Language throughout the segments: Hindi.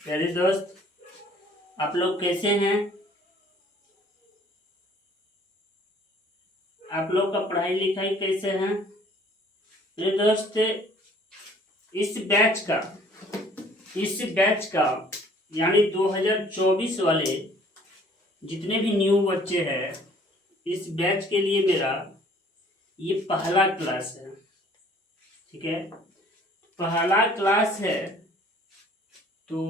प्यारे दोस्त, आप लोग कैसे हैं? आप लोग का पढ़ाई लिखाई कैसे हैं? मेरे दोस्त, इस बैच का इस बैच का यानी 2024 वाले जितने भी न्यू बच्चे हैं, इस बैच के लिए मेरा ये पहला क्लास है। ठीक है, पहला क्लास है। तो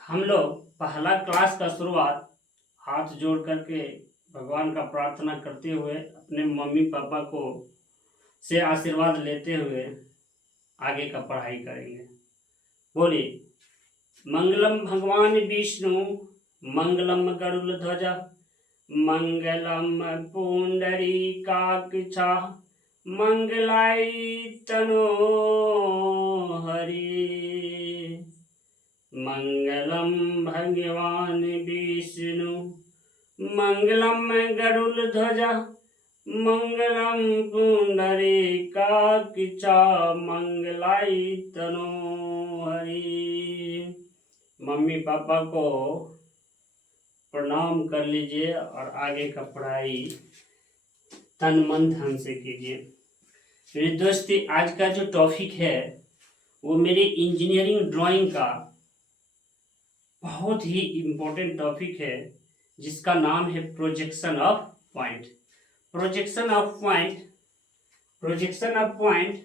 हम लोग पहला क्लास का शुरुआत हाथ जोड़ करके भगवान का प्रार्थना करते हुए अपने मम्मी पापा को से आशीर्वाद लेते हुए आगे का पढ़ाई करेंगे। बोलिए, मंगलम भगवान विष्णु, मंगलम गरुड़ ध्वजा, मंगलम पुंडरीकाक्ष, मंगलाई तनो हरि। मंगलम भगवान विष्णु, मंगलम गरुड़ ध्वजा, मंगलम पुंडरीकाक्ष, मंगलाई तनो हरि। मम्मी पापा को प्रणाम कर लीजिए और आगे का पढ़ाई तन मन धन से कीजिए। मेरे दोस्ती, आज का जो टॉपिक है वो मेरे इंजीनियरिंग ड्राइंग का बहुत ही इम्पोर्टेंट टॉपिक है, जिसका नाम है projection of point. Projection of point projection of point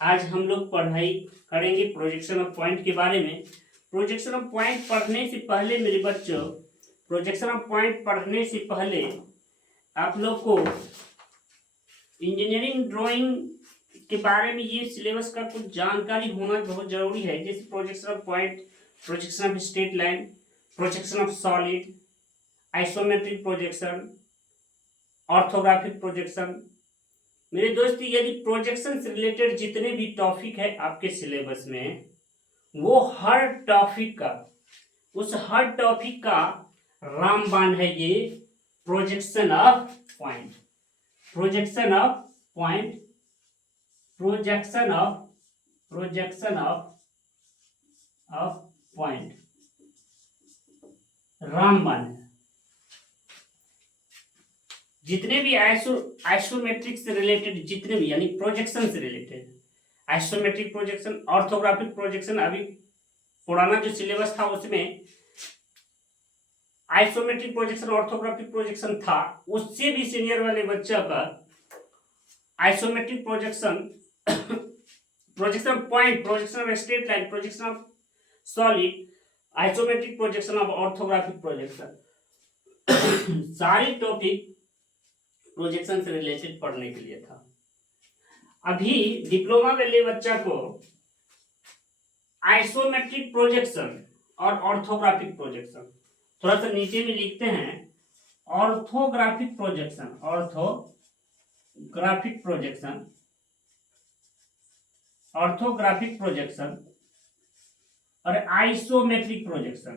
आज हम लोग पढ़ाई करेंगे प्रोजेक्शन ऑफ पॉइंट के बारे में। प्रोजेक्शन ऑफ पॉइंट पढ़ने से पहले मेरे बच्चों, प्रोजेक्शन ऑफ पॉइंट पढ़ने से पहले आप लोग को इंजीनियरिंग ड्राइंग के बारे में ये सिलेबस का कुछ जानकारी होना बहुत जरूरी है। जैसे projection of point, projection of straight line, projection of solid, isometric projection, orthographic projection. मेरे दोस्त, यदि प्रोजेक्शन से रिलेटेड जितने भी टॉपिक है आपके सिलेबस में, वो हर टॉपिक का रामबाण है ये projection of point. Projection of point projection of point रामबाण है। जितने भी आइसोमेट्रिक से रिलेटेड, जितने भी यानी प्रोजेक्शन से related, isometric projection, orthographic projection, अभी पुराना जो सिलेबस था उसमें आइसोमेट्रिक प्रोजेक्शन, ऑर्थोग्राफिक प्रोजेक्शन था, उससे भी सीनियर वाले बच्चा का isometric projection, projection of point, projection of straight line, projection of solid, isometric projection of orthographic projection, सारे टॉपिक प्रोजेक्शन से रिलेटेड पढ़ने के लिए था। अभी डिप्लोमा वाले बच्चा को आइसोमेट्रिक प्रोजेक्शन और ऑर्थोग्राफिक प्रोजेक्शन, थोड़ा सा नीचे में लिखते हैं, orthographic projection, orthographic projection, orthographic projection और आइसोमेट्रिक प्रोजेक्शन,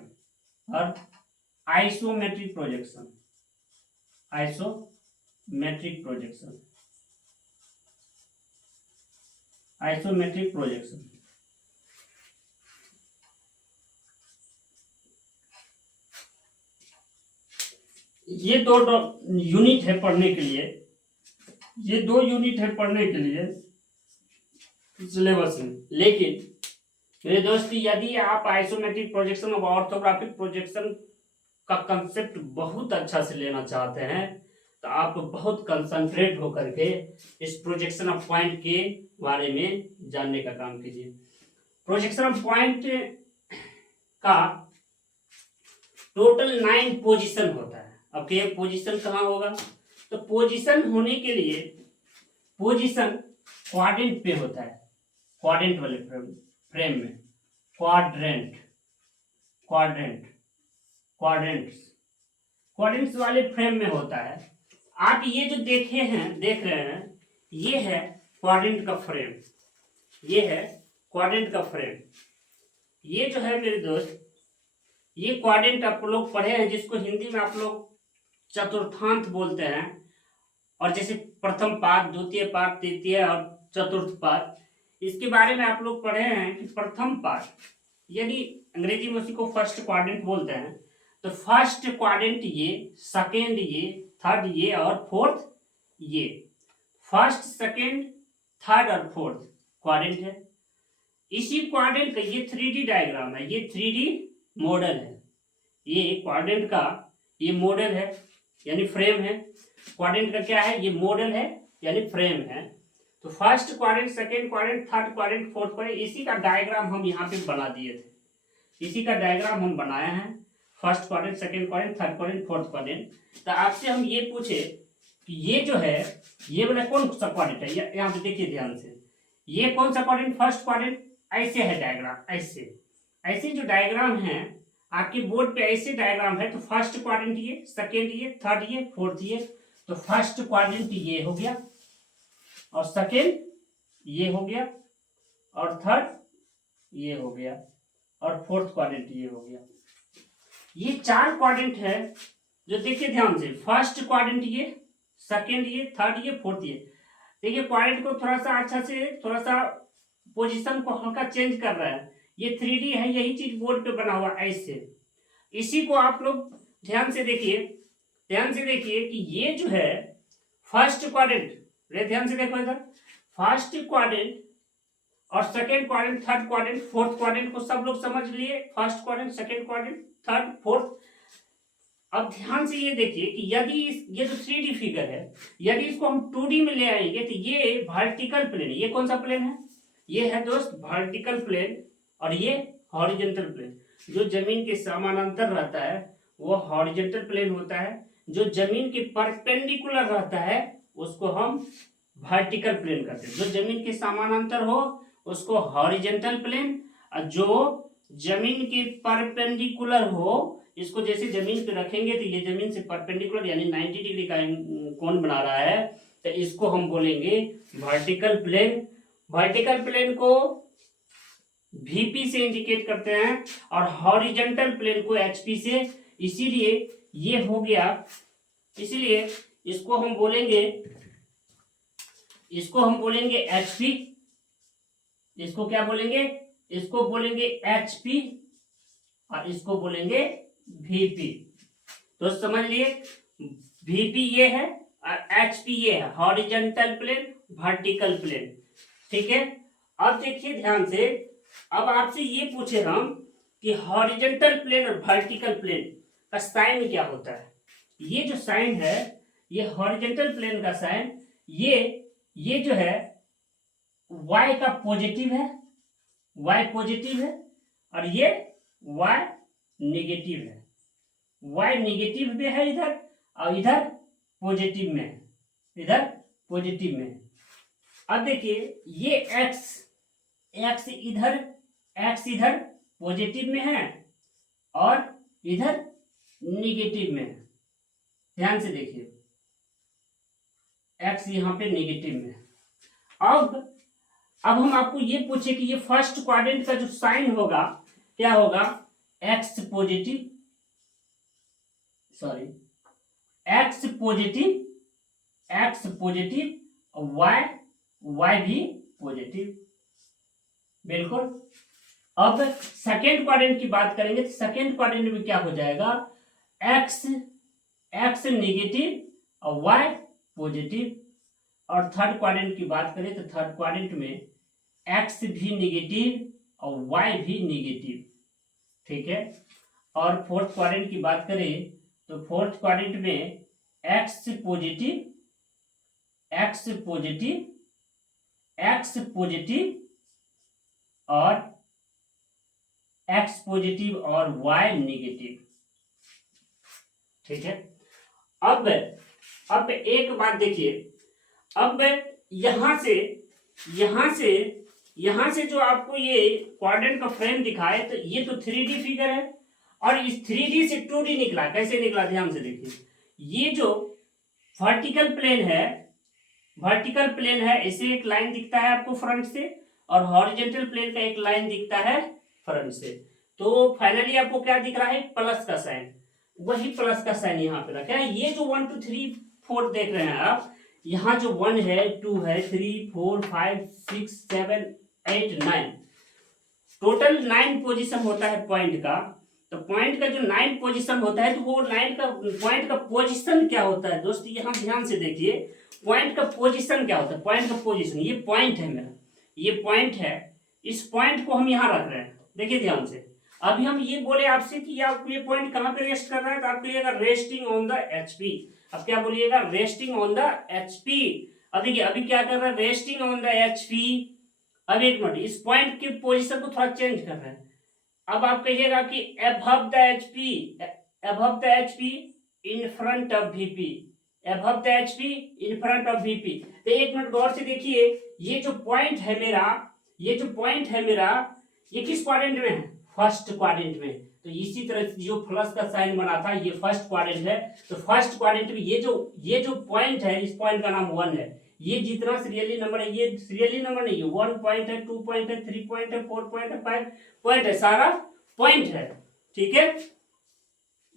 और isometric projection, isometric projection, isometric projection. ये दो यूनिट है पढ़ने के लिए, ये दो यूनिट है पढ़ने के लिए सिलेबस में। लेकिन मेरे दोस्ती, यदि आप आइसोमेट्रिक प्रोजेक्शन और ऑर्थोग्राफिक प्रोजेक्शन का कंसेप्ट बहुत अच्छा से लेना चाहते हैं, तो आप बहुत कंसंट्रेट होकर के इस प्रोजेक्शन ऑफ पॉइंट के बारे में जानने का काम कीजिए। प्रोजेक्शन ऑफ पॉइंट का टोटल 9 पोजीशन होता है। अब ये पोजीशन कहाँ होगा? तो पोजीशन होने के लिए पोजीशन क्वाड्रेंट पे होता है, क्वाड्रेंट वाले फ्रेम में, क्वाड्रेंट्स वाले फ्रेम में होता है। आप ये जो देख रहे हैं, ये है क्वाड्रेंट का फ्रेम, ये है क्वाड्रेंट का फ्रेम। ये जो है मेरे दोस्त, ये क्वाड्रेंट आप लोग पढ़े हैं, जिसको हिंदी में आप लोग चतुर्थांश बोलते हैं। और जैसे प्रथम पाद, द्वितीय पाद, तृतीय और चतुर्थ पाद, इसके बारे में आप लोग पढ़े हैं कि प्रथम पाद यानी अंग्रेजी में उसी को फर्स्ट क्वाड्रेंट बोलते हैं। तो फर्स्ट क्वाड्रेंट ये, सेकेंड ये, थर्ड ये और फोर्थ ये। फर्स्ट, सेकेंड, थर्ड और फोर्थ क्वाड्रेंट है। इसी क्वाड्रेंट का ये 3D डायग्राम है, ये 3D मॉडल है। ये क्वाड्रेंट का ये मॉडल है यानी फ्रेम है। क्वाड्रेंट का क्या है, ये मॉडल है यानी फ्रेम है। तो first quadrant, second quadrant, third quadrant, fourth quadrant, इसी का डायग्राम हम यहाँ पे बना दिए थे। इसी का डायग्राम हम बनाया है। First quadrant, second quadrant, third quadrant, fourth quadrant. तो आपसे हम ये पूछे कि ये जो है, ये वाला कौन सा क्वाड्रेंट है, यहाँ पे देखिए ध्यान से, ये कौन सा क्वाड्रेंट, फर्स्ट क्वाड्रेंट। ऐसे है डायग्राम, ऐसे ऐसे जो डायग्राम है आपके बोर्ड पे, ऐसे डायग्राम है। तो फर्स्ट क्वाड्रेंट ये, सेकेंड ये, थर्ड ये, फोर्थ ये। तो फर्स्ट क्वाड्रेंट ये हो गया, और सेकेंड ये हो गया, और थर्ड ये हो गया, और फोर्थ क्वाड्रेंट ये हो गया। ये 4 क्वाड्रेंट है जो देखिए ध्यान से, फर्स्ट क्वाड्रेंट ये, सेकेंड ये, थर्ड ये, फोर्थ ये। देखिए क्वाड्रेंट को थोड़ा सा अच्छा से, थोड़ा सा पोजीशन को हल्का चेंज कर रहा है। ये 3D है, यही चीज बोर्ड पे बना हुआ ऐसे। इसी को आप लोग ध्यान से देखिए, ध्यान से देखिए कि ये जो है फर्स्ट क्वाड्रेंट, ध्यान से देखो इधर, फर्स्ट क्वाड्रेंट और second quadrant, third quadrant, fourth quadrant को सब लोग समझ लिए। First quadrant, second quadrant, third, fourth. अब ध्यान से ये देखिए कि यदि ये जो 3D फिगर है, यदि इसको हम 2D में ले आएंगे तो ये वर्टिकल प्लेन, ये कौन सा प्लेन है, ये है दोस्त वर्टिकल प्लेन, और ये हॉरिजॉन्टल प्लेन। जो जमीन के समानांतर रहता है वो हॉरिजॉन्टल प्लेन होता है, जो जमीन के परपेंडिकुलर रहता है उसको हम वर्टिकल प्लेन कहते हैं। जो जमीन के समानांतर हो उसको हॉरिजॉन्टल प्लेन, और जो जमीन के परपेंडिकुलर हो, इसको जैसे जमीन पे रखेंगे तो ये जमीन से परपेंडिकुलर यानी 90 डिग्री का कोण बना रहा है, तो इसको हम बोलेंगे वर्टिकल प्लेन। वर्टिकल प्लेन को VP से इंडिकेट करते हैं और हॉरिजॉन्टल प्लेन को HP से। इसीलिए ये हो गया, इसीलिए इसको हम बोलेंगे, इसको हम बोलेंगे HP। इसको क्या बोलेंगे, इसको बोलेंगे HP, और इसको बोलेंगे VP। तो समझ लिए, VP ये है और HP ये है, हॉरिजॉन्टल प्लेन, वर्टिकल प्लेन। ठीक है। अब देखिए ध्यान से, अब आपसे ये पूछे हम कि हॉरिजॉन्टल प्लेन और वर्टिकल प्लेन का साइन क्या होता है। ये जो साइन है, ये हॉरिजॉन्टल प्लेन का साइन, ये जो है y का पॉजिटिव है, y पॉजिटिव है, और ये y नेगेटिव है। y नेगेटिव में है इधर, और इधर पॉजिटिव में है, इधर पॉजिटिव में है। अब देखिए ये x इधर पॉजिटिव में है और इधर नेगेटिव में है। ध्यान से देखिए, x यहाँ पे नेगेटिव में है। अब हम आपको ये पूछे कि ये फर्स्ट क्वाड्रेंट का जो साइन होगा क्या होगा, x positive, sorry x positive और y भी पॉजिटिव, बिल्कुल। अब सेकेंड क्वाड्रेंट की बात करेंगे तो सेकेंड क्वाड्रेंट में क्या हो जाएगा, x नेगेटिव और y पॉजिटिव। और थर्ड क्वाड्रेंट की बात करें तो थर्ड क्वाड्रेंट में x भी नेगेटिव और y भी नेगेटिव। ठीक है। और फोर्थ क्वाड्रेंट की बात करें तो फोर्थ क्वाड्रेंट में x पॉजिटिव और y नेगेटिव। ठीक है। अब एक बात देखिए, अब यहां से जो आपको ये क्वाड्रेंट का फ्रेम दिखाए, तो ये तो 3D फिगर है और इस 3D से 2D निकला। कैसे निकला, ध्यान से देखिए। ये जो वर्टिकल प्लेन है, ऐसे एक लाइन दिखता है आपको फ्रंट से, और हॉरिजॉन्टल प्लेन का एक लाइन दिखता है फ्रंट से। तो फाइनली आपको क्या दिख रहा है, प्लस का साइन। वही प्लस का साइन यहाँ पे रखा है। ये जो 1 2 3 4 देख रहे हैं आप, यहाँ जो 1 है, 2 है, 3 4 5 6 7 8 9, टोटल 9 पोजीशन होता है पॉइंट का। तो पॉइंट का जो 9 पोजीशन होता है, तो वो 9 का पॉइंट का पोजीशन क्या होता है दोस्त, यहाँ ध्यान से देखिए। पॉइंट का पोजीशन क्या होता है, पॉइंट का पोजीशन, ये पॉइंट है मेरा, ये पॉइंट है, इस पॉइंट को हम यहाँ रख रहे हैं, देखिए ध्यान से। अभी हम ये बोले आपसे कि आप ये पॉइंट कहाँ पे रेस्ट कर रहा है, तो आप बोलिएगा रेस्टिंग ऑन द एचपी। अब क्या बोलिएगा, रेस्टिंग ऑन द एचपी। अब देखिए अभी क्या कर रहा है, रेस्टिंग ऑन द एचपी। अब एक मिनट, इस पॉइंट की पोजीशन को थोड़ा चेंज कर रहे हैं। अब आप कहिएगा कि above the HP, above the HP in front of VP, above the HP in front of VP. तो एक मिनट गौर से देखिए, ये जो पॉइंट है मेरा, ये जो पॉइंट है मेरा, ये किस क्वाड्रेंट में है, फर्स्ट क्वाड्रेंट में। तो इसी तरह जो प्लस का साइन बना था, ये फर्स्ट क्वाड्रेंट है। तो फर्स्ट क्वाड्रेंट में ये जो पॉइंट है, इस पॉइंट का नाम 1 है। ये जितना सीरियली नंबर है, ये सीरियली नंबर नहीं है, 1 पॉइंट है, 2 पॉइंट है, 3 पॉइंट है, 4 पॉइंट है, 5 पॉइंट है, सारा पॉइंट है। ठीक है,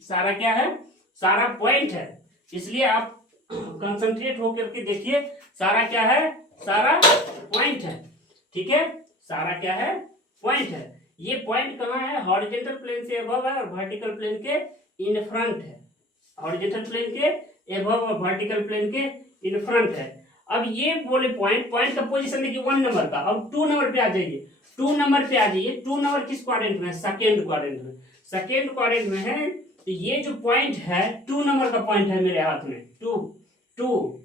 सारा क्या है, सारा पॉइंट है। इसलिए आप कंसंट्रेट होकर के देखिए, सारा क्या है, सारा पॉइंट है। ठीक है, सारा क्या है, पॉइंट है। ये पॉइंट कहाँ है, हॉरिजॉन्टल प्लेन से अबव है और वर्टिकल प्लेन के इन फ्रंट है। हॉरिजॉन्टल प्लेन के अबव और वर्टिकल प्लेन के इन फ्रंट है। अब ये बोले पॉइंट का पोजीशन देखिए 1 नंबर का। अब 2 नंबर पे आ जाइए, 2 नंबर पे आ जाइए। 2 नंबर किस क्वाड्रेंट में है, सेकेंड क्वाड्रेंट में, सेकेंड क्वाड्रेंट में है। तो ये जो पॉइंट है 2 नंबर का पॉइंट है मेरे हाथ में, 2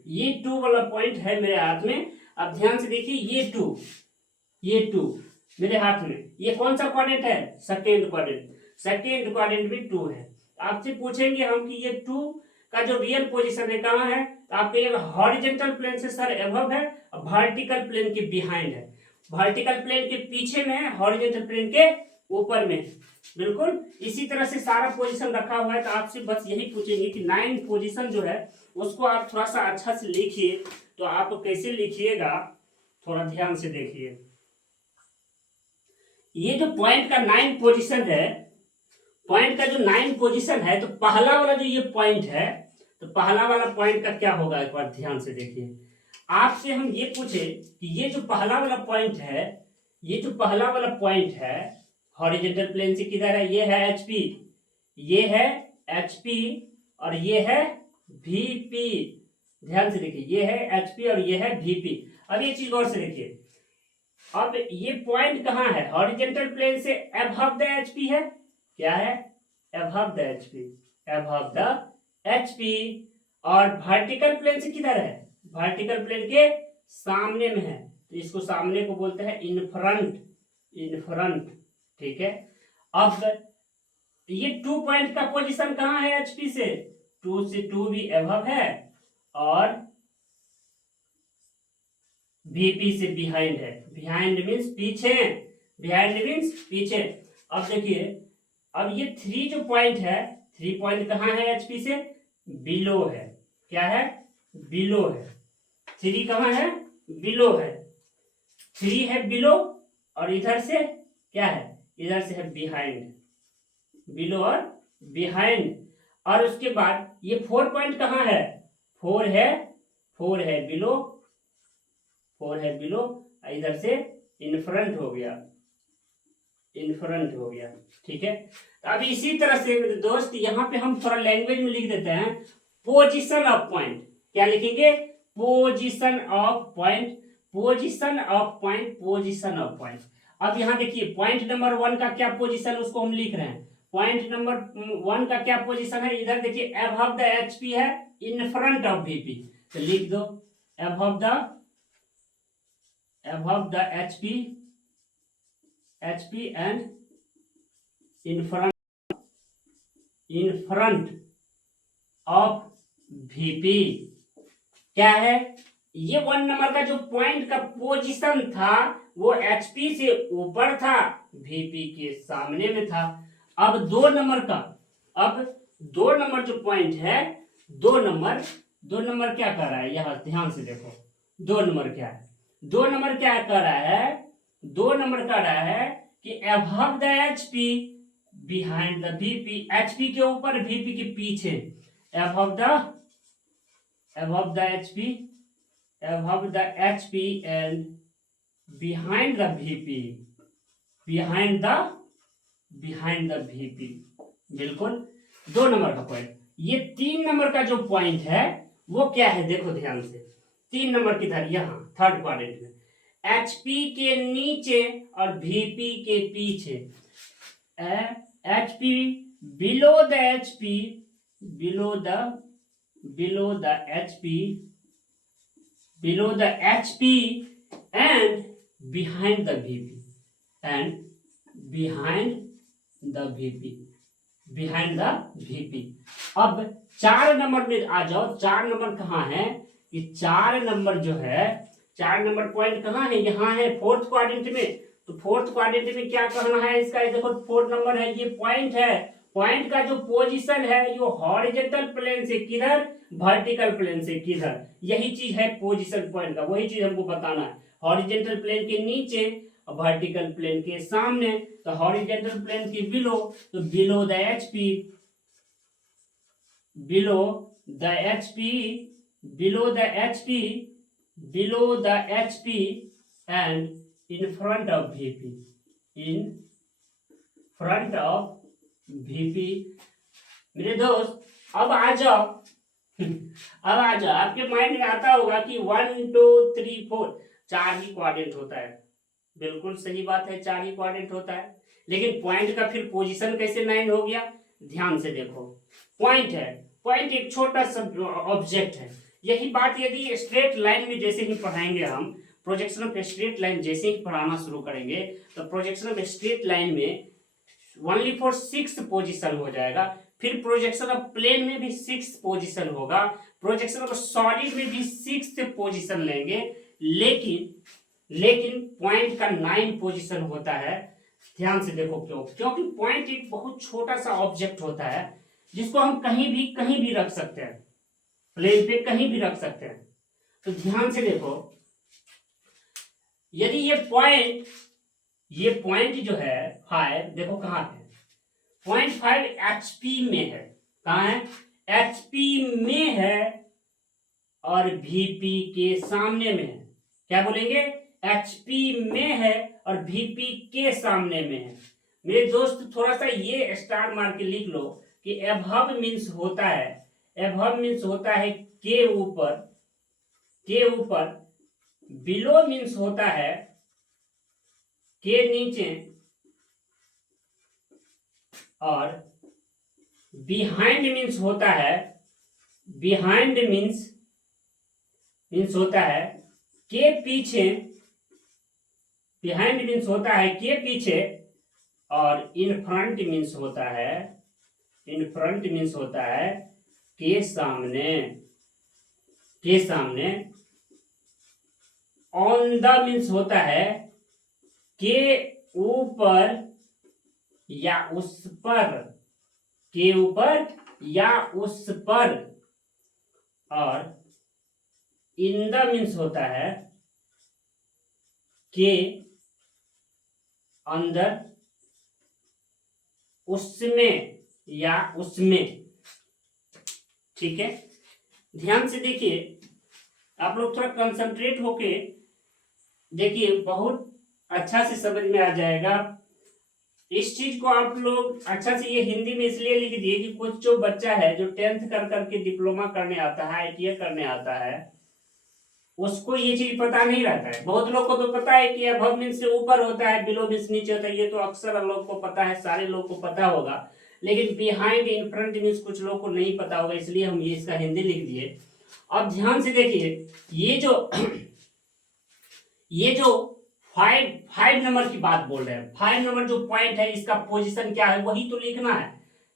ये 2 वाला पॉइंट है मेरे हाथ में। अब ध्यान से देखिए, ये 2 मेरे हाथ में, ये कौन सा क्वाड्रेंट है, सेकेंड क्वाड्रेंट। सेकेंड क्वाड्रेंट में 2 है। आपसे पूछेंगे हम कि ये 2 का जो रियल पोजीशन है कहाँ है, तो आप कहिएगा हॉरिजॉन्टल प्लेन से सर अबव है, वर्टिकल प्लेन के बिहाइंड है, वर्टिकल प्लेन के पीछे में है, हॉरिजॉन्टल प्लेन के ऊपर में। बिल्कुल इसी तरह से सारा पोजीशन रखा हुआ है। तो आपसे बस यही पूछेंगे कि 9 पोजीशन जो है उसको आप थोड़ा सा अच्छा से लिखिए। तो आप कैसे लिखिएगा, थोड़ा ध्यान से देखिए। ये जो पॉइंट का 9 पोजीशन है, पॉइंट का जो 9 पोजीशन है, तो पहला वाला जो ये पॉइंट है, तो पहला वाला पॉइंट का क्या होगा, एक बार ध्यान से देखिए। आपसे हम ये पूछे कि ये जो पहला वाला पॉइंट है, ये जो पहला वाला पॉइंट है हॉरिजॉन्टल प्लेन से किधर है, ये है एचपी, ये है एचपी और ये है वीपी। ध्यान से देखिए, ये है एचपी और ये है वीपी। अब ये चीज गौर से देखिए, अब ये पॉइंट कहाँ है, हॉरिजॉन्टल प्लेन से अबव द एचपी है, क्या है, above the HP, above the HP. और वर्टिकल प्लेन से किधर है, वर्टिकल प्लेन के सामने में है। तो इसको सामने को बोलते हैं इन फ्रंट, इन फ्रंट। ठीक है, अब ये 2 पॉइंट का पोजीशन कहाँ है एचपी से, 2 से 2 भी अबव है और वीपी से बिहाइंड है। बिहाइंड मीन्स पीछे, बिहाइंड मीन्स पीछे। अब देखिए, अब ये 3 जो पॉइंट है, 3 पॉइंट कहाँ है एचपी से, बिलो है, क्या है, बिलो है। 3 कहाँ है, बिलो है, 3 है बिलो और इधर से क्या है, इधर से है बिहाइंड, बिलो और बिहाइंड। और उसके बाद ये 4 पॉइंट कहाँ है, 4 है, 4 है बिलो, 4 है बिलो, इधर से इन फ्रंट हो गया, इन फ्रंट हो गया। ठीक है, तो अब इसी तरह से मेरे दोस्त यहाँ पे हम थोड़ा लैंग्वेज में लिख देते हैं पोजीशन ऑफ पॉइंट। क्या लिखेंगे, position of point, position of point, position of point. अब यहाँ देखिए पॉइंट नंबर 1 का क्या पोजीशन, उसको हम लिख रहे हैं। पॉइंट नंबर 1 का क्या पोजीशन है, इधर देखिए अबव द एचपी है, इन फ्रंट ऑफ वीपी। तो लिख दो above the HP and in front of VP। क्या है, ये 1 नंबर का जो पॉइंट का पोजीशन था वो HP से ऊपर था, VP के सामने में था। अब 2 नंबर का, अब 2 नंबर जो पॉइंट है, 2 नंबर क्या कर रहा है, यहां ध्यान से देखो। 2 नंबर क्या है, 2 नंबर क्या कर रहा है, 2 नंबर कर रहा है कि above the HP behind the VP, HP के ऊपर वीपी के पीछे, above the HP and behind the VP, behind the VP, बिल्कुल 2 नंबर का पॉइंट। ये 3 नंबर का जो पॉइंट है वो क्या है, देखो ध्यान से, 3 नंबर किधर, यहाँ थर्ड क्वाड्रेंट में, एचपी के नीचे और वीपी के पीछे, HP below the HP, below the HP, below the HP and behind the VP, and behind the VP, behind the VP. अब 4 नंबर में आ जाओ, 4 नंबर कहाँ है, ये 4 नंबर जो है, 4 नंबर पॉइंट कहाँ है, यहाँ है फोर्थ क्वाड्रेंट में। तो फोर्थ क्वाड्रेंट में क्या कहना है इसका, ये देखो 4 नंबर है, ये पॉइंट है, पॉइंट का जो पोजीशन है ये हॉरिजॉन्टल प्लेन से किधर, वर्टिकल प्लेन से किधर, यही चीज है पोजीशन पॉइंट का, वही चीज हमको बताना है, हॉरिजॉन्टल प्लेन के नीचे और वर्टिकल प्लेन के सामने। तो हॉरिजॉन्टल प्लेन के बिलो, तो below the HP, below the HP, below the HP, below the HP and in front of VP, in front of VP. मेरे दोस्त अब आ जाओ अब आ जाओ, आपके माइंड में आता होगा कि 1 2 3 4 4 ही क्वाड्रेंट होता है, बिल्कुल सही बात है, 4 ही क्वाड्रेंट होता है, लेकिन पॉइंट का फिर पोजीशन कैसे 9 हो गया, ध्यान से देखो, पॉइंट है, पॉइंट एक छोटा सा ऑब्जेक्ट है, यही बात यदि स्ट्रेट लाइन में जैसे ही पढ़ाएंगे हम, प्रोजेक्शन ऑफ स्ट्रेट लाइन जैसे ही पढ़ाना शुरू करेंगे तो प्रोजेक्शन ऑफ स्ट्रेट लाइन में ओनली फॉर 6th पोजीशन हो जाएगा, फिर प्रोजेक्शन ऑफ प्लेन में भी 6th पोजीशन होगा, प्रोजेक्शन ऑफ सॉलिड में भी 6th पोजीशन लेंगे, लेकिन पॉइंट का 9 पोजीशन होता है। ध्यान से देखो क्यों, क्योंकि पॉइंट एक बहुत छोटा सा ऑब्जेक्ट होता है जिसको हम कहीं भी रख सकते हैं, प्लेन पे कहीं भी रख सकते हैं। तो ध्यान से देखो, यदि ये पॉइंट जो है 5, देखो कहाँ पे, 0.5 एचपी में है, कहाँ है, एचपी में है और वीपी के सामने में है, क्या बोलेंगे, एचपी में है और वीपी के सामने में है। मेरे दोस्त थोड़ा सा ये स्टार मार के लिख लो कि एबव मीन्स होता है, एबव मीन्स होता है के ऊपर, बिलो मीन्स होता है के नीचे, और बिहाइंड मीन्स होता है, बिहाइंड मीन्स होता है के पीछे, बिहाइंड मीन्स होता है के पीछे, और इन फ्रंट मीन्स होता है, इन फ्रंट मीन्स होता है के सामने, के सामने, ऑन द मीन्स होता है के ऊपर या उस पर, के ऊपर या उस पर, और इन द मीन्स होता है के अंदर, उसमें या उसमें, ठीक है। ध्यान से देखिए, आप लोग थोड़ा कंसंट्रेट होके देखिए, बहुत अच्छा से समझ में आ जाएगा इस चीज को। आप लोग अच्छा से, ये हिंदी में इसलिए लिख दिए कि कुछ जो बच्चा है जो 10th कर करके डिप्लोमा करने आता है, ITI करने आता है, उसको ये चीज पता नहीं रहता है। बहुत लोग को तो पता है कि अबव मीन्स से ऊपर होता है, बिलो मीन्स नीचे होता है, ये तो अक्सर लोग को पता है, सारे लोग को पता होगा, लेकिन बिहाइंड इन फ्रंट मीन्स कुछ लोग को नहीं पता होगा, इसलिए हम ये इसका हिंदी लिख दिए। अब ध्यान से देखिए, ये जो 5 नंबर की बात बोल रहे हैं, 5 नंबर जो पॉइंट है इसका पोजीशन क्या है वही तो लिखना है।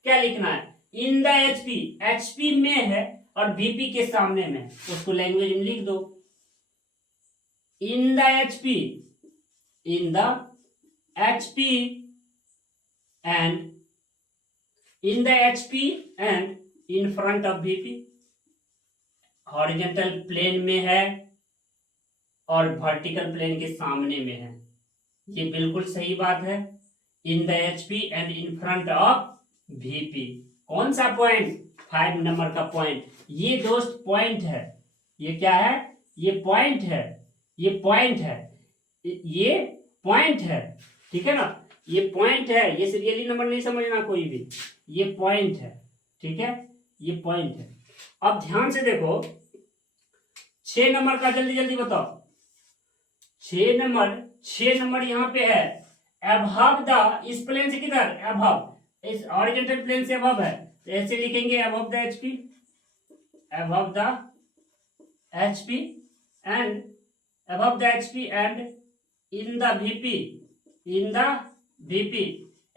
क्या लिखना है, इन द एचपी, एचपी में है और वीपी के सामने में, उसको लैंग्वेज में लिख दो, in the HP, in the HP and, in the HP and in front of VP, horizontal plane में है और वर्टिकल प्लेन के सामने में है, ये बिल्कुल सही बात है। इन the HP and in front of VP, कौन सा पॉइंट, 5 नंबर का पॉइंट, ये दोस्त पॉइंट है, ये क्या है, ये पॉइंट है, ये पॉइंट है, ये पॉइंट है, ठीक है ना। ये पॉइंट है, ये सीरियली नंबर नहीं समझना कोई भी, ये पॉइंट है, ठीक है, ये पॉइंट है। अब ध्यान से देखो 6 नंबर का जल्दी जल्दी बताओ। 6 नंबर यहाँ पे है अबव द, इस प्लेन से किधर, अबव, इस हॉरिजॉन्टल प्लेन से अबव है, तो ऐसे लिखेंगे above the HP, above the HP and above the HP and in the VP, in the VP,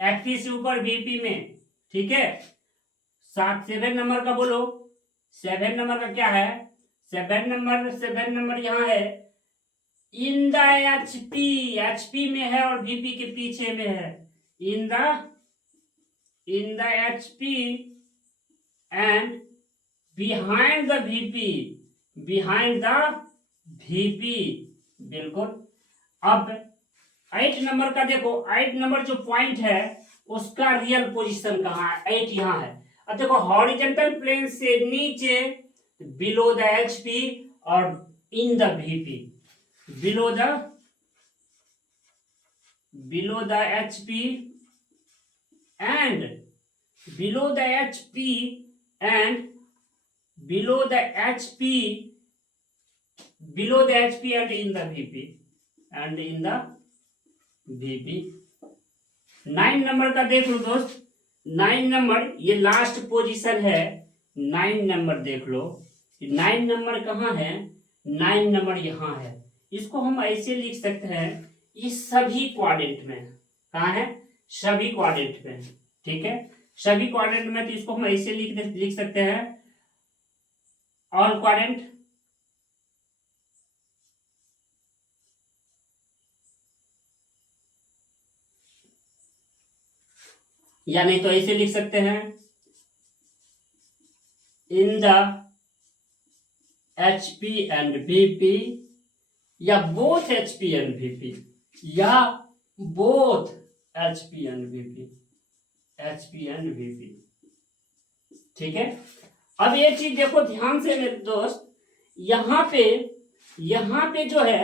axis से ऊपर वीपी में, ठीक है। 7 नंबर का बोलो, 7 नंबर का क्या है, 7 नंबर यहाँ है इन द एचपी, एचपी में है और वीपी के पीछे में है, इन the HP and behind the VP, behind the VP, बिल्कुल। अब 8 नंबर का देखो, 8 नंबर जो पॉइंट है उसका रियल पोजीशन कहाँ है, 8 यहाँ है। अब देखो हॉरिजॉन्टल प्लेन से नीचे बिलो द एचपी और in the VP, below the HP and below the HP and below the HP, below the HP and in the VP, and in the VP. 9 number का देख लो दोस्त, 9 नंबर ये लास्ट पोजीशन है, 9 नंबर देख लो, 9 नंबर कहाँ है, 9 नंबर यहाँ है। इसको हम ऐसे लिख सकते हैं, ये सभी क्वाड्रेंट में, कहाँ है, सभी क्वाड्रेंट में, ठीक है, सभी क्वाड्रेंट में। तो इसको हम ऐसे लिख सकते हैं ऑल क्वाड्रेंट, या नहीं तो ऐसे लिख सकते हैं इन द एचपी एंड वीपी, या बोथ एचपी एंड वीपी, या both HP and VP, HP and VP, ठीक है। अब ये चीज देखो ध्यान से मेरे दोस्त, यहाँ पे जो है,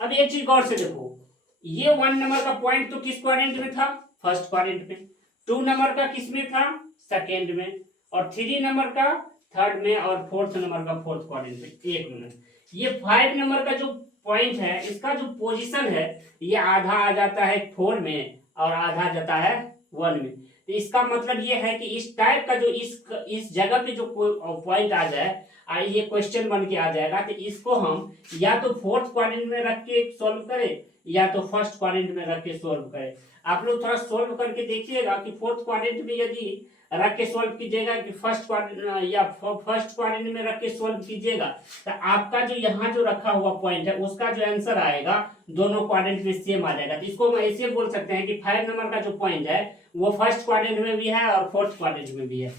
अब एक चीज गौर से देखो, ये 1 नंबर का पॉइंट तो किस क्वाड्रेंट में था, फर्स्ट क्वाड्रेंट में, 2 नंबर का किस में था, सेकेंड में, और 3 नंबर का थर्ड में, और 4th नंबर का 4th क्वाड्रेंट में। एक मिनट, ये 5 नंबर का जो पॉइंट है, इसका जो पोजीशन है, ये आधा आ जाता है 4 में और आधा आ जाता है 1 में। तो इसका मतलब ये है कि इस टाइप का जो इस जगह पे जो पॉइंट आ जाए, ये क्वेश्चन बन के आ जाएगा, तो इसको हम या तो 4th क्वाड्रेंट में रख के सोल्व करें, या तो फर्स्ट क्वाड्रेंट में रख के सोल्व करें। आप लोग थोड़ा सोल्व करके देखिएगा कि 4th क्वाड्रेंट में यदि रख के सोल्व कीजिएगा, कि फर्स्ट क्वाड्रेंट में रख के सोल्व कीजिएगा, तो आपका जो यहाँ जो रखा हुआ पॉइंट है उसका जो आंसर आएगा दोनों क्वाड्रेंट में सेम आ जाएगा। तो इसको हम ऐसे बोल सकते हैं कि 5 नंबर का जो पॉइंट है वो फर्स्ट क्वाड्रेंट में भी है और 4th क्वाड्रेंट में भी है।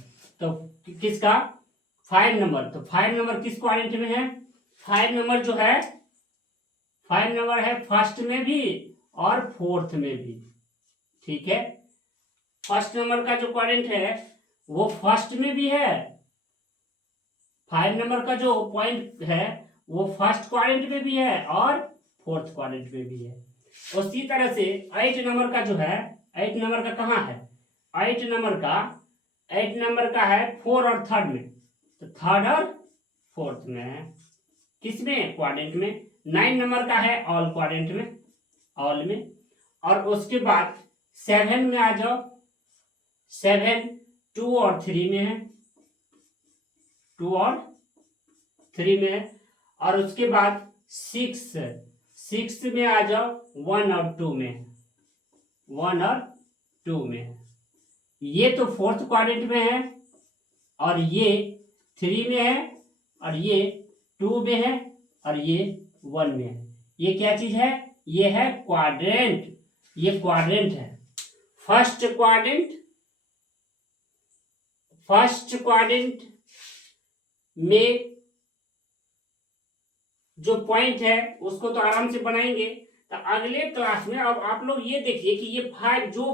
तो किसका, 5 नंबर, तो 5 नंबर किस क्वाड्रेंट में है, 5 नंबर जो है, 5 नंबर है फर्स्ट में भी और 4th में भी, ठीक है। फर्स्ट नंबर का जो क्वाड्रेंट है वो फर्स्ट में भी है, 5 नंबर का जो पॉइंट है वो फर्स्ट क्वाड्रेंट में भी है और 4th क्वाड्रेंट में भी है। उसी तरह से 8 नंबर का जो है, 8 नंबर का कहाँ है, 8 नंबर का है 4 और 3rd में, तो 3rd और 4th में है, किसमें, क्वाड्रेंट में। 9 नंबर का है ऑल क्वाड्रेंट में, ऑल में। और उसके बाद 7 में आ जाओ, 7 2 और 3 में है, 2 और 3 में है। और उसके बाद 6 में आ जाओ, 1 और 2 में है, 1 और 2 में है। ये तो 4th क्वाड्रेंट में है, और ये 3 में है, और ये 2 में है, और ये 1 में है। ये क्या चीज है, ये है क्वाड्रेंट, ये क्वाड्रेंट है। फर्स्ट क्वाड्रेंट में जो पॉइंट है उसको तो आराम से बनाएंगे। तो अगले क्लास में अब आप लोग ये देखिए कि ये 5 जो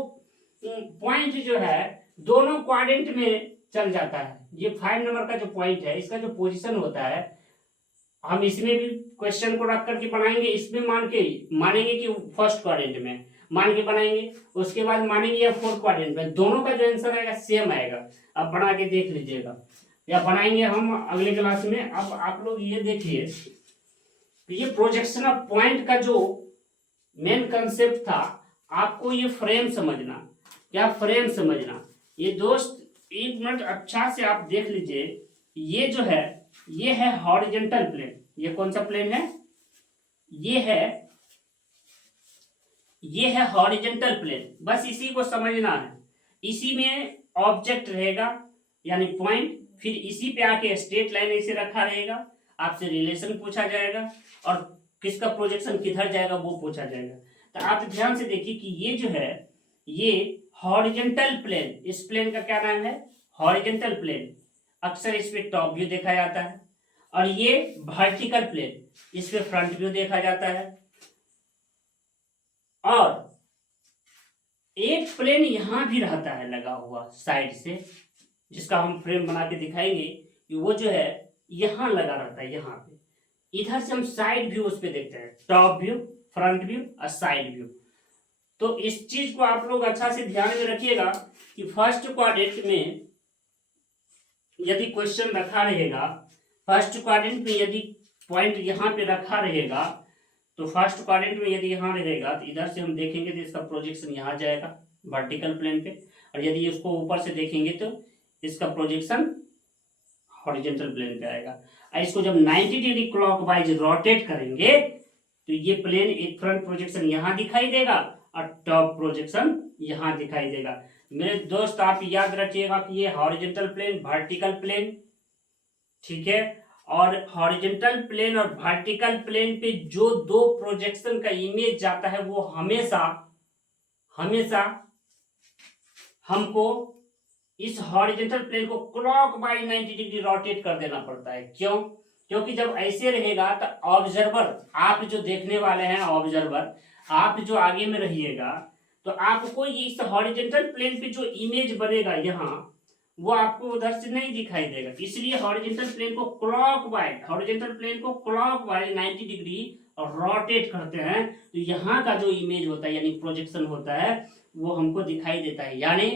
पॉइंट जो है दोनों क्वाड्रेंट में चल जाता है। ये 5 नंबर का जो पॉइंट है, इसका जो पोजीशन होता है, हम इसमें भी क्वेश्चन को रख करके बनाएंगे, इसमें मानेंगे कि फर्स्ट क्वाड्रेंट में, मान के बनाएंगे। उसके बाद मानेंगे ये फोर्थ क्वाड्रेंट में, दोनों का जो आंसर आएगा सेम आएगा। अब बना के देख लीजिएगा, या बनाएंगे हम अगले क्लास में। अब आप लोग ये देखिए, ये प्रोजेक्शन ऑफ पॉइंट का जो मेन कंसेप्ट था, आपको ये फ्रेम समझना, क्या फ्रेम समझना। ये दोस्त एक मिनट अच्छा से आप देख लीजिए, ये जो है ये है हॉरिजॉन्टल प्लेन। ये कौन सा प्लेन है? ये है हॉरिजॉन्टल प्लेन। बस इसी को समझना है। इसी में ऑब्जेक्ट रहेगा यानी पॉइंट, फिर इसी पे आके स्ट्रेट लाइन ऐसे रखा रहेगा, आपसे रिलेशन पूछा जाएगा और किसका प्रोजेक्शन किधर जाएगा वो पूछा जाएगा। तो आप ध्यान से देखिए कि ये जो है ये हॉरिजॉन्टल प्लेन, इस प्लेन का क्या नाम है? Horizontal plane. अक्सर इस पे टॉप व्यू देखा जाता है। और ये वर्टिकल प्लेन, इस पे फ्रंट व्यू देखा जाता है। और एक प्लेन यहां भी रहता है लगा हुआ साइड से, जिसका हम फ्रेम बना के दिखाएंगे कि वो जो है यहां लगा रहता है, यहां पे। इधर से हम साइड व्यू उस पे देखते हैं, टॉप व्यू, फ्रंट व्यू और साइड व्यू। तो इस चीज को आप लोग अच्छा से ध्यान में रखिएगा कि फर्स्ट क्वाड्रेंट में यदि क्वेश्चन रखा रहेगा, फर्स्ट क्वाड्रेंट में यदि पॉइंट यहाँ पे रखा रहेगा, तो फर्स्ट क्वाड्रेंट में यदि यहाँ रहेगा तो इधर से हम देखेंगे तो इसका प्रोजेक्शन यहाँ जाएगा वर्टिकल प्लेन पे, और यदि इसको ऊपर से देखेंगे तो इसका प्रोजेक्शन हॉरिजॉन्टल प्लेन पे आएगा। और इसको जब 90 डिग्री क्लॉकवाइज रोटेट करेंगे तो ये प्लेन एक फ्रंट प्रोजेक्शन यहाँ दिखाई देगा और टॉप प्रोजेक्शन यहाँ दिखाई देगा। मेरे दोस्त आप याद रखिएगा कि ये हॉरिजॉन्टल प्लेन, वर्टिकल प्लेन, ठीक है। और हॉरिजॉन्टल प्लेन और वर्टिकल प्लेन पे जो दो प्रोजेक्शन का इमेज जाता है वो हमेशा हमको इस हॉरिजॉन्टल प्लेन को क्लॉकवाइज 90 डिग्री रोटेट कर देना पड़ता है। क्यों? क्योंकि जब ऐसे रहेगा तो ऑब्जर्वर, आप जो देखने वाले हैं ऑब्जर्वर, आप जो आगे में रहिएगा तो आपको ये इस हॉरिजॉन्टल प्लेन पे जो इमेज बनेगा यहाँ, वो आपको उधर से नहीं दिखाई देगा। इसलिए हॉरिजॉन्टल प्लेन को क्लॉकवाइज 90 डिग्री रोटेट करते हैं, तो यहाँ का जो इमेज होता है यानी प्रोजेक्शन होता है वो हमको दिखाई देता है। यानी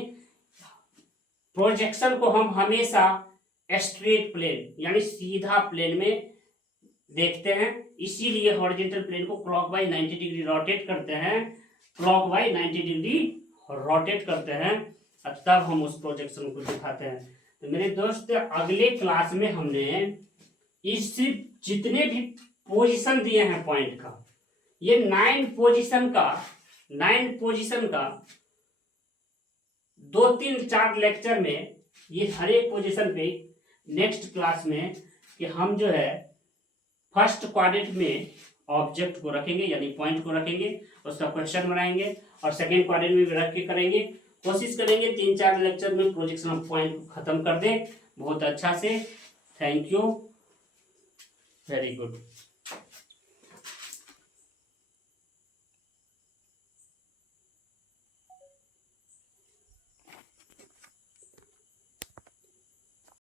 प्रोजेक्शन को हम हमेशा स्ट्रेट प्लेन यानी सीधा प्लेन में देखते हैं। इसीलिए हॉरिजॉन्टल प्लेन को क्लॉकवाइज 90 डिग्री रोटेट करते हैं, और तब हम उस प्रोजेक्शन को दिखाते हैं। तो मेरे दोस्त अगले क्लास में हमने इस जितने भी पोजीशन दिए हैं पॉइंट का, ये 9 पोजीशन का 2-3-4 लेक्चर में ये हर एक पोजीशन पे नेक्स्ट क्लास में कि हम जो है फर्स्ट क्वाड्रेंट में ऑब्जेक्ट को रखेंगे यानी पॉइंट को रखेंगे, उसका क्वेश्चन बनाएंगे, और सेकेंड क्वाड्रेंट में भी रख के करेंगे। कोशिश करेंगे 3-4 लेक्चर में प्रोजेक्शन ऑफ पॉइंट को खत्म कर दें बहुत अच्छा से। Thank you, very good.